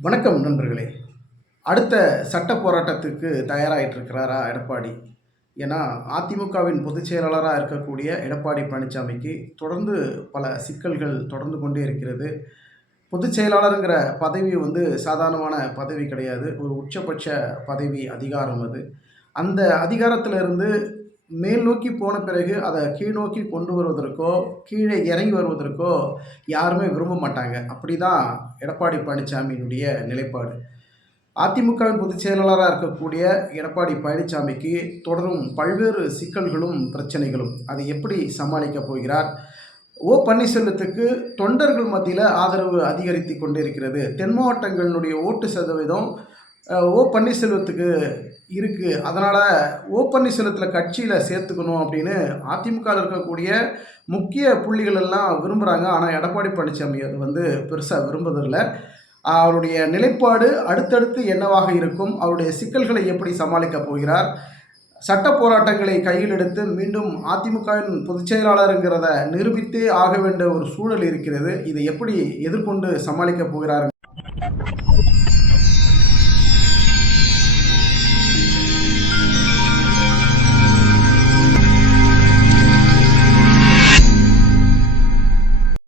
வணக்கம் நண்பர்களே. அடுத்த சட்ட போராட்டத்துக்கு தயாராகிட்டு இருக்கிறாரா எடப்பாடி? ஏன்னா அதிமுகவின் பொதுச் செயலாளராக இருக்கக்கூடிய எடப்பாடி பழனிசாமிக்கு தொடர்ந்து பல சிக்கல்கள் தொடர்ந்து கொண்டே இருக்கிறது. பொதுச் செயலாளருங்கிற பதவி வந்து சாதாரணமான பதவி கிடையாது. ஒரு உச்சபட்ச பதவி அதிகாரம் அது. அந்த அதிகாரத்திலிருந்து மேல் நோக்கி போன பிறகு அதை கீழ் நோக்கி கொண்டு வருவதற்கோ கீழே இறங்கி வருவதற்கோ யாருமே விரும்ப மாட்டாங்க. அப்படி தான் எடப்பாடி பழனிசாமியினுடைய நிலைப்பாடு. அதிமுகவின் பொதுச் செயலாளராக இருக்கக்கூடிய எடப்பாடி பழனிசாமிக்கு தொடரும் பல்வேறு சிக்கல்களும் பிரச்சனைகளும். அதை எப்படி சமாளிக்கப் போகிறார்? ஓ பன்னீர்செல்வத்துக்கு தொண்டர்கள் மத்தியில் ஆதரவு அதிகரித்து கொண்டிருக்கிறது. தென் மாவட்டங்களினுடைய ஓட்டு சதவீதம் ஓ பன்னீர்செல்வத்துக்கு இருக்குது அதனால் ஓ பன்னீர்செல்வத்தில் கட்சியில் சேர்த்துக்கணும் அப்படின்னு அதிமுகவில் இருக்கக்கூடிய முக்கிய புள்ளிகள் எல்லாம் விரும்புகிறாங்க ஆனால் எடப்பாடி பழனிசாமி அது வந்து பெருசாக விரும்புவதில்லை அவருடைய நிலைப்பாடு அடுத்தடுத்து என்னவாக இருக்கும்? அவருடைய சிக்கல்களை எப்படி சமாளிக்கப் போகிறார்? சட்ட போராட்டங்களை கையில் எடுத்து மீண்டும் அதிமுகவின் பொதுச் செயலாளருங்கிறத நிரூபித்தே ஆக வேண்டிய ஒரு சூழல் இருக்கிறது. இதை எப்படி எதிர்கொண்டு சமாளிக்கப் போகிறார்